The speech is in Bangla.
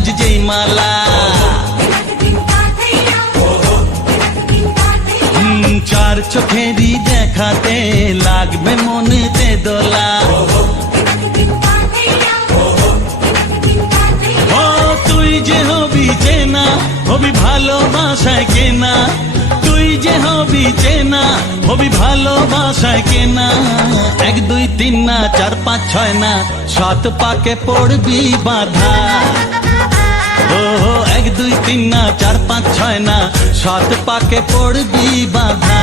আজ যেই মালা। চার চোখেরই দেখাতে লাগবে মনেতে দোলা। ও তুই যে হবি চেনা, হবি ভালোবাসায় কেনা। তুই যে হবি চেনা, হবি ভালোবাসায় কেনা। 1 2 3 না 4 5 6 না, 7 পাকে পড়বি বাধা। ও 1 2 3 না 4 5 6 না, 7 পাকে পড়বি বাধা।